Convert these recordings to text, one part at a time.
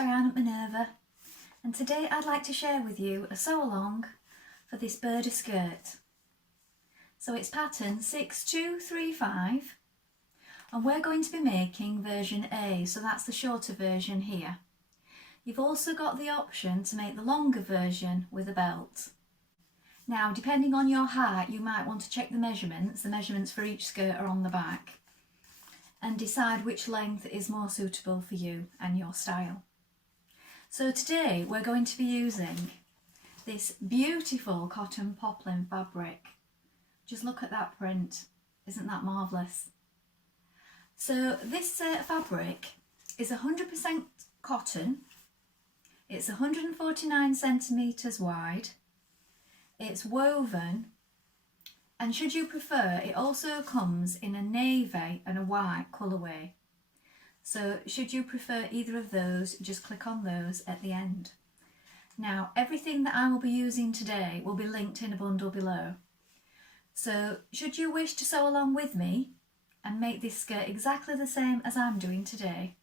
Dianne at Minerva, and today I'd like to share with you a sew along for this Burda skirt. So it's pattern 6235 and we're going to be making version A, so that's the shorter version here. You've also got the option to make the longer version with a belt. Now, depending on your height, you might want to check the measurements for each skirt are on the back, and decide which length is more suitable for you and your style. So today we're going to be using this beautiful cotton poplin fabric. Just look at that print, isn't that marvellous? So this fabric is 100% cotton, it's 149 centimetres wide, it's woven, and should you prefer, it also comes in a navy and a white colourway. So should you prefer either of those, just click on those at the end. Now, everything that I will be using today will be linked in a bundle below. So should you wish to sew along with me and make this skirt exactly the same as I'm doing today,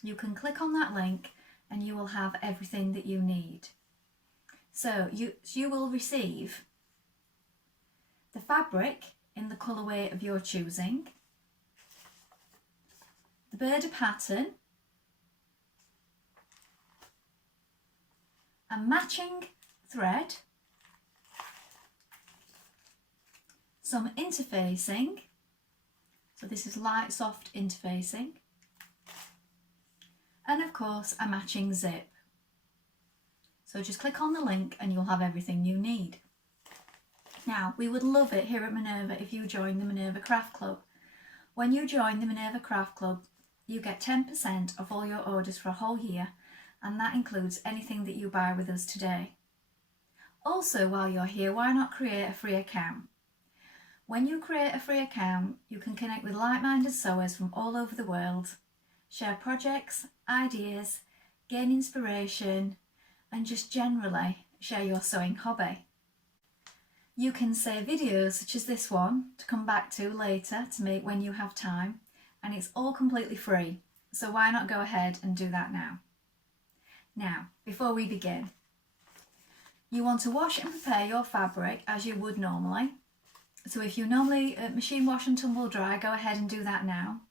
you can click on that link and you will have everything that you need. So you will receive the fabric in the colourway of your choosing, the Burda pattern, a matching thread, some interfacing, so this is light soft interfacing, and of course a matching zip. So just click on the link and you'll have everything you need. Now, we would love it here at Minerva if you join the Minerva Craft Club. When you join the Minerva Craft Club, you get 10% of all your orders for a whole year, and that includes anything that you buy with us today. Also, while you're here, why not create a free account? When you create a free account, you can connect with like-minded sewers from all over the world, share projects, ideas, gain inspiration, and just generally share your sewing hobby. You can save videos such as this one to come back to later to make when you have time, and it's all completely free, so why not go ahead and do that now. Now, before we begin, you want to wash and prepare your fabric as you would normally. So if you normally machine wash and tumble dry, go ahead and do that now.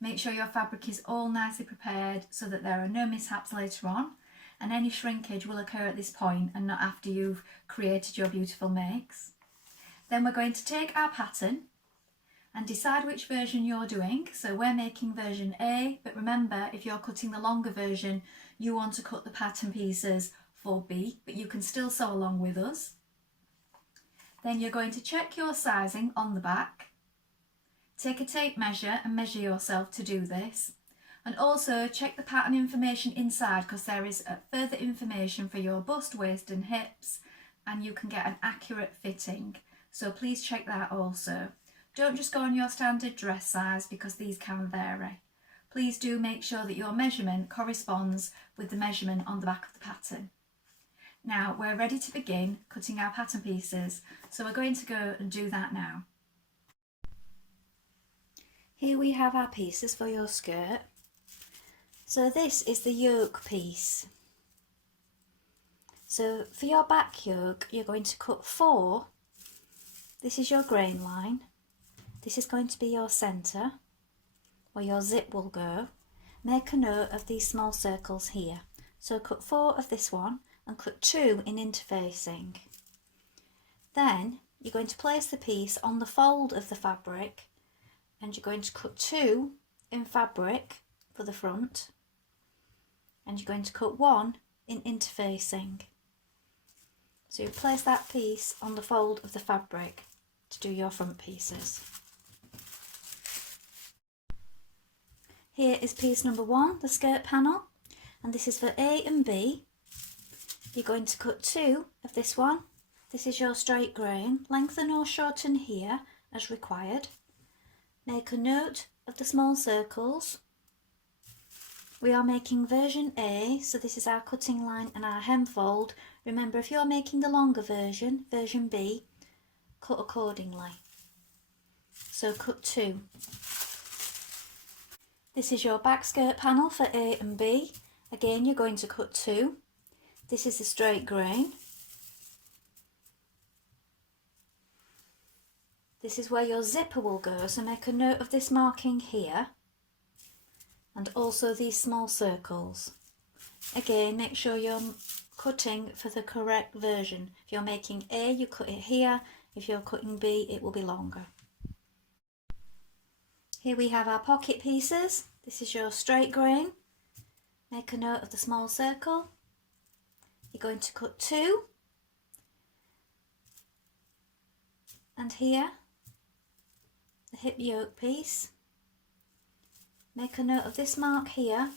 Make sure your fabric is all nicely prepared so that there are no mishaps later on, and any shrinkage will occur at this point and not after you've created your beautiful makes. Then we're going to take our pattern and decide which version you're doing. So we're making version A, but remember, if you're cutting the longer version, you want to cut the pattern pieces for B, but you can still sew along with us. Then you're going to check your sizing on the back. Take a tape measure and measure yourself to do this. And also check the pattern information inside, because there is further information for your bust, waist and hips, and you can get an accurate fitting. So please check that also. Don't just go on your standard dress size, because these can vary. Please do make sure that your measurement corresponds with the measurement on the back of the pattern. Now we're ready to begin cutting our pattern pieces, so we're going to go and do that now. Here we have our pieces for your skirt. So this is the yoke piece. So for your back yoke, you're going to cut 4. This is your grain line. This is going to be your centre, where your zip will go. Make a note of these small circles here. So cut 4 of this one and cut 2 in interfacing. Then you're going to place the piece on the fold of the fabric, and you're going to cut 2 in fabric for the front, and you're going to cut 1 in interfacing. So you place that piece on the fold of the fabric to do your front pieces. Here is piece number 1, the skirt panel, and this is for A and B. You're going to cut 2 of this one. This is your straight grain. Lengthen or shorten here as required. Make a note of the small circles. We are making version A, so this is our cutting line and our hem fold. Remember, if you're making the longer version, version B, cut accordingly. So cut 2. This is your back skirt panel for A and B. Again, you're going to cut 2. This is a straight grain. This is where your zipper will go, so make a note of this marking here, and also these small circles. Again, make sure you're cutting for the correct version. If you're making A, you cut it here. If you're cutting B, it will be longer. Here we have our pocket pieces. This is your straight grain. Make a note of the small circle. You're going to cut 2. And here, the hip yoke piece. Make a note of this mark here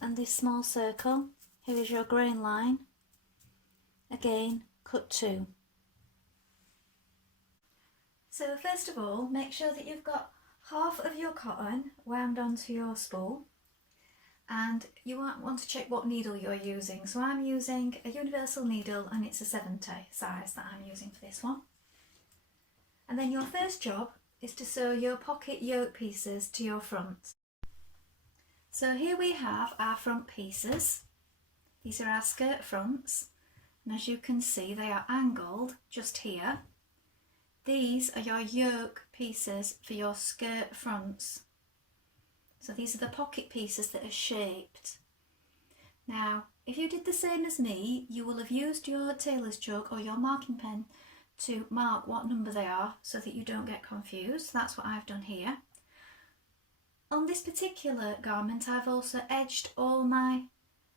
and this small circle. Here is your grain line. Again, cut 2. So first of all, make sure that you've got half of your cotton wound onto your spool, and you want to check what needle you're using. So I'm using a universal needle, and it's a 70 size that I'm using for this one. And then your first job is to sew your pocket yoke pieces to your front. So here we have our front pieces. These are our skirt fronts, and as you can see they are angled just here. These are your yoke pieces for your skirt fronts. So these are the pocket pieces that are shaped. Now, if you did the same as me, you will have used your tailor's chalk or your marking pen to mark what number they are so that you don't get confused. That's what I've done here. On this particular garment, I've also edged all my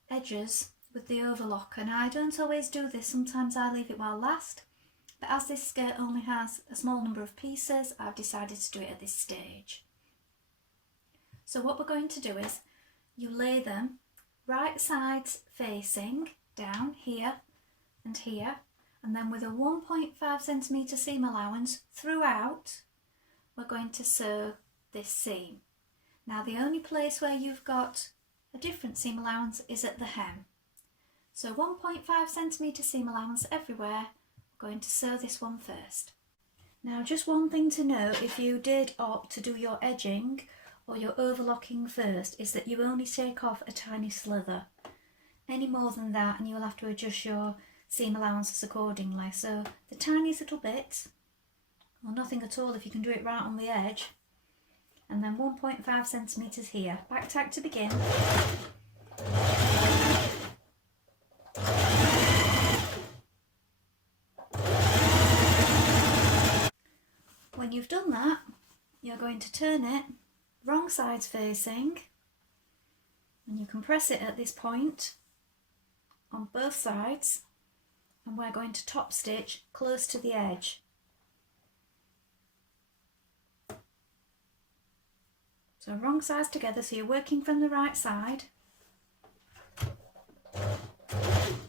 edges with the overlock, and I don't always do this. Sometimes I leave it while last, but as this skirt only has a small number of pieces, I've decided to do it at this stage. So what we're going to do is you lay them right sides facing down here and here, and then with a 1.5 centimetre seam allowance throughout, we're going to sew this seam. Now the only place where you've got a different seam allowance is at the hem. So 1.5 centimetre seam allowance everywhere. We're going to sew this one first. Now just one thing to note, if you did opt to do your edging or your overlocking first, is that you only take off a tiny slither. Any more than that and you'll have to adjust your seam allowances accordingly. So the tiniest little bit, or nothing at all if you can do it right on the edge, and then 1.5 centimetres here. Back tack to begin. When you've done that, you're going to turn it wrong sides facing, and you can press it at this point on both sides, and we're going to top stitch close to the edge. So wrong sides together, so you're working from the right side.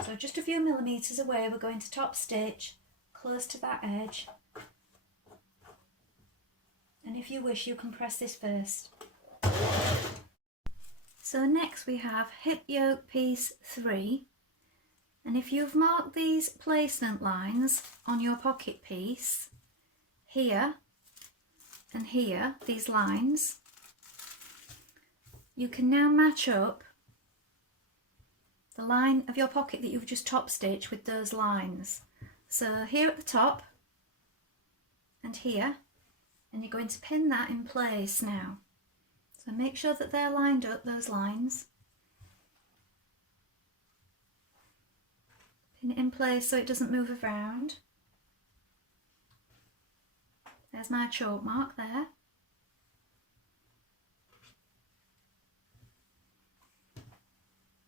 So just a few millimetres away, we're going to top stitch close to that edge. And if you wish, you can press this first. So next we have hip yoke piece 3. And if you've marked these placement lines on your pocket piece, here and here, these lines, you can now match up the line of your pocket that you've just top stitched with those lines. So here at the top and here, and you're going to pin that in place now. So make sure that they're lined up, those lines. Pin it in place so it doesn't move around. There's my chalk mark there.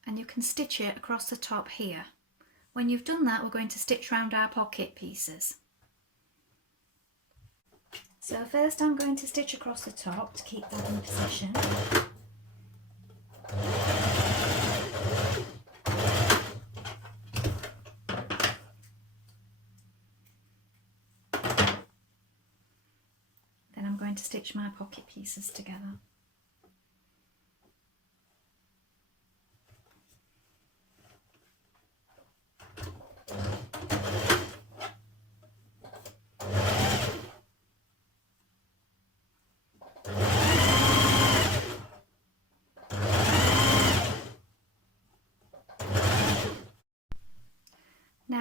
And you can stitch it across the top here. When you've done that, we're going to stitch round our pocket pieces. So first I'm going to stitch across the top to keep that in position. Then I'm going to stitch my pocket pieces together.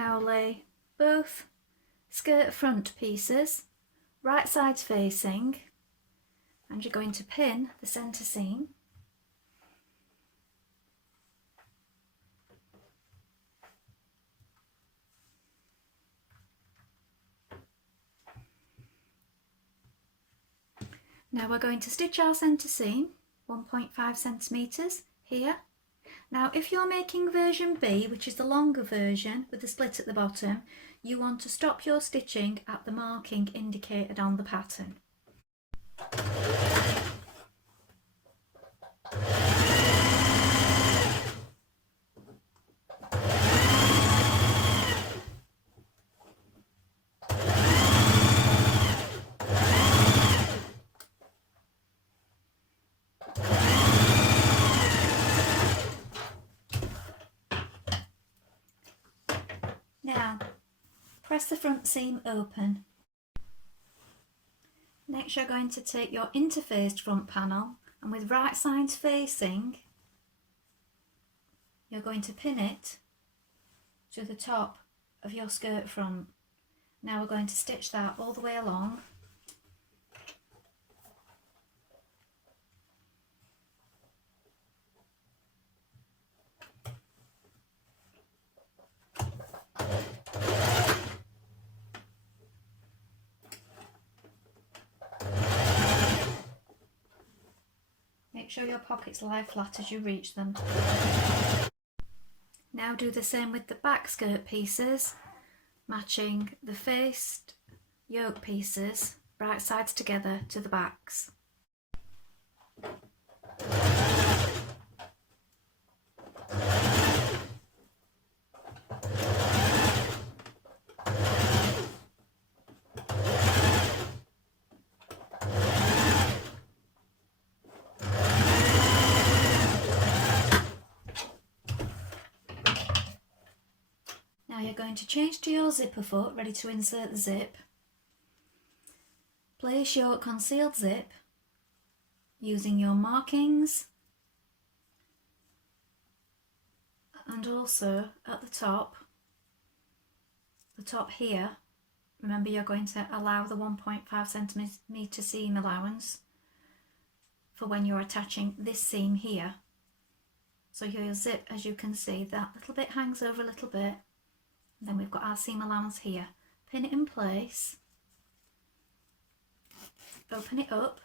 Now lay both skirt front pieces right sides facing, and you're going to pin the centre seam. Now we're going to stitch our centre seam 1.5 centimetres here. Now if you're making version B, which is the longer version with the split at the bottom, you want to stop your stitching at the marking indicated on the pattern. Now, press the front seam open. Next you're going to take your interfaced front panel, and with right sides facing, you're going to pin it to the top of your skirt front. Now we're going to stitch that all the way along. Make sure your pockets lie flat as you reach them. Now do the same with the back skirt pieces, matching the faced yoke pieces right sides together to the backs. Now you're going to change to your zipper foot, ready to insert the zip. Place your concealed zip using your markings, and also at the top here, remember you're going to allow the 1.5 centimetre seam allowance for when you're attaching this seam here. So your zip, as you can see, that little bit hangs over a little bit. Then we've got our seam allowance here. Pin it in place, open it up.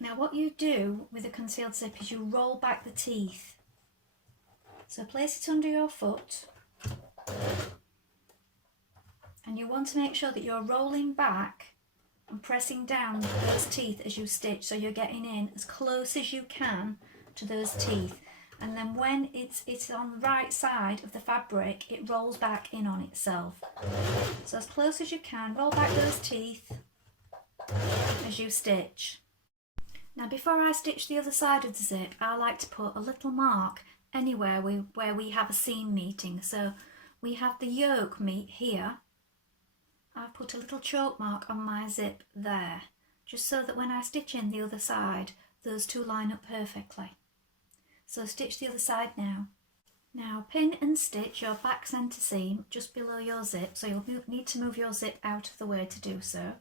Now what you do with a concealed zip is you roll back the teeth. So place it under your foot, and you want to make sure that you're rolling back and pressing down those teeth as you stitch, so you're getting in as close as you can to those teeth. And then when it's on the right side of the fabric, it rolls back in on itself. So as close as you can, roll back those teeth as you stitch. Now before I stitch the other side of the zip, I like to put a little mark anywhere where we have a seam meeting. So we have the yoke meet here. I've put a little choke mark on my zip there, just so that when I stitch in the other side, those two line up perfectly. So stitch the other side now. Now pin and stitch your back centre seam just below your zip, so you'll need to move your zip out of the way to do so.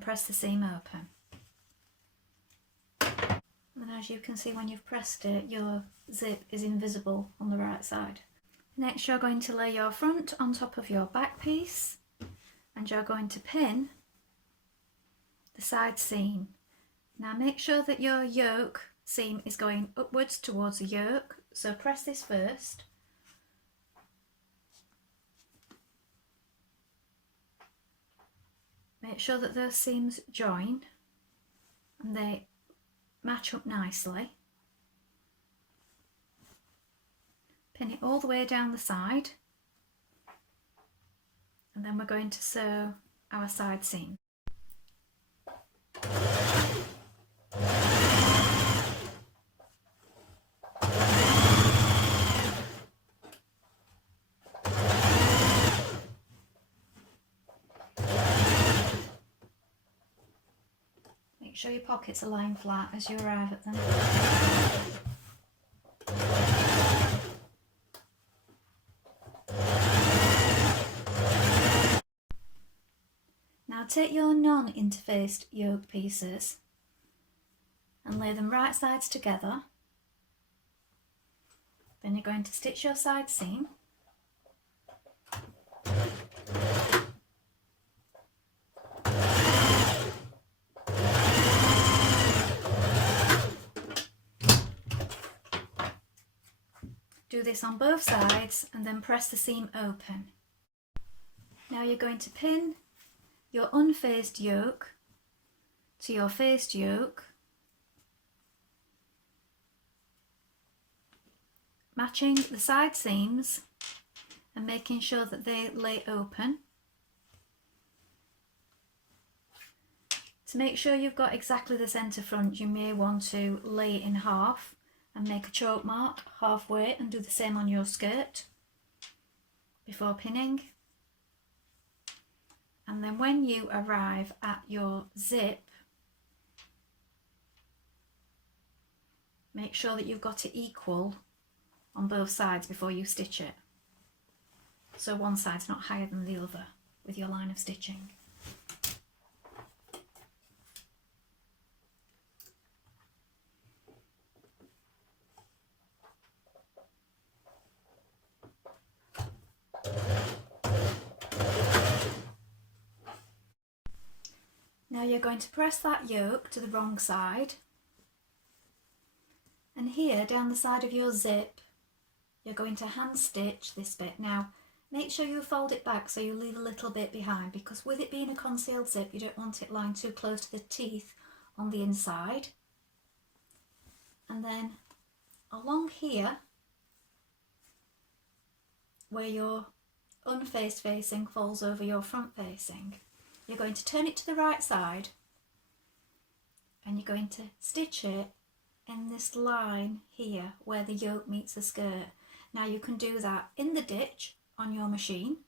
Press the seam open, and as you can see, when you've pressed it, your zip is invisible on the right side. Next you're going to lay your front on top of your back piece, and you're going to pin the side seam. Now make sure that your yoke seam is going upwards towards the yoke, so press this first. Make sure that those seams join and they match up nicely. Pin it all the way down the side, and then we're going to sew our side seam. Make sure your pockets are lying flat as you arrive at them. Now take your non-interfaced yoke pieces and lay them right sides together. Then you're going to stitch your side seam. Do this on both sides and then press the seam open. Now you're going to pin your unfaced yoke to your faced yoke, matching the side seams and making sure that they lay open. To make sure you've got exactly the centre front, you may want to lay it in half and make a choke mark halfway, and do the same on your skirt before pinning. And then when you arrive at your zip, make sure that you've got it equal on both sides before you stitch it. So one side's not higher than the other with your line of stitching. Now you're going to press that yoke to the wrong side, and here down the side of your zip you're going to hand stitch this bit. Now make sure you fold it back so you leave a little bit behind, because with it being a concealed zip you don't want it lying too close to the teeth on the inside. And then along here where your unfaced facing falls over your front facing, you're going to turn it to the right side and you're going to stitch it in this line here where the yoke meets the skirt. Now you can do that in the ditch on your machine,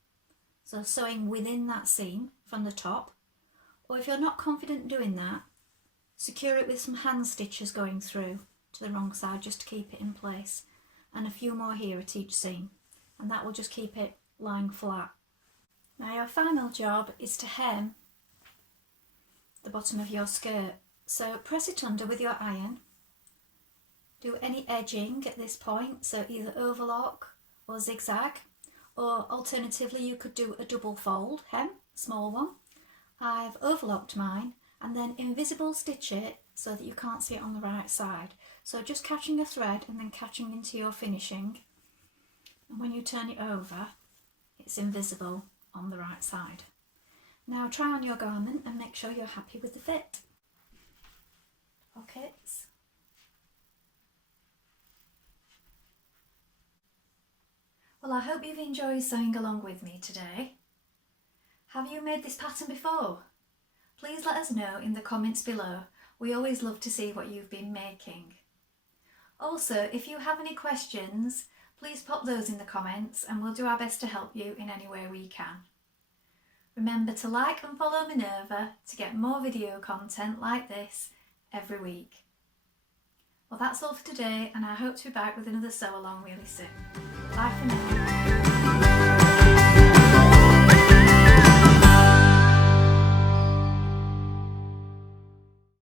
so sewing within that seam from the top, or if you're not confident doing that, secure it with some hand stitches going through to the wrong side just to keep it in place, and a few more here at each seam, and that will just keep it lying flat. Now your final job is to hem the bottom of your skirt. So press it under with your iron. Do any edging at this point, so either overlock or zigzag, or alternatively you could do a double fold hem, small one. I've overlocked mine and then invisible stitch it so that you can't see it on the right side. So just catching a thread and then catching into your finishing, and when you turn it over it's invisible on the right side. Now try on your garment and make sure you're happy with the fit. Pockets. Well, I hope you've enjoyed sewing along with me today. Have you made this pattern before? Please let us know in the comments below. We always love to see what you've been making. Also, if you have any questions, please pop those in the comments and we'll do our best to help you in any way we can. Remember to like and follow Minerva to get more video content like this every week. Well, that's all for today, and I hope to be back with another sew along really soon. Bye for now.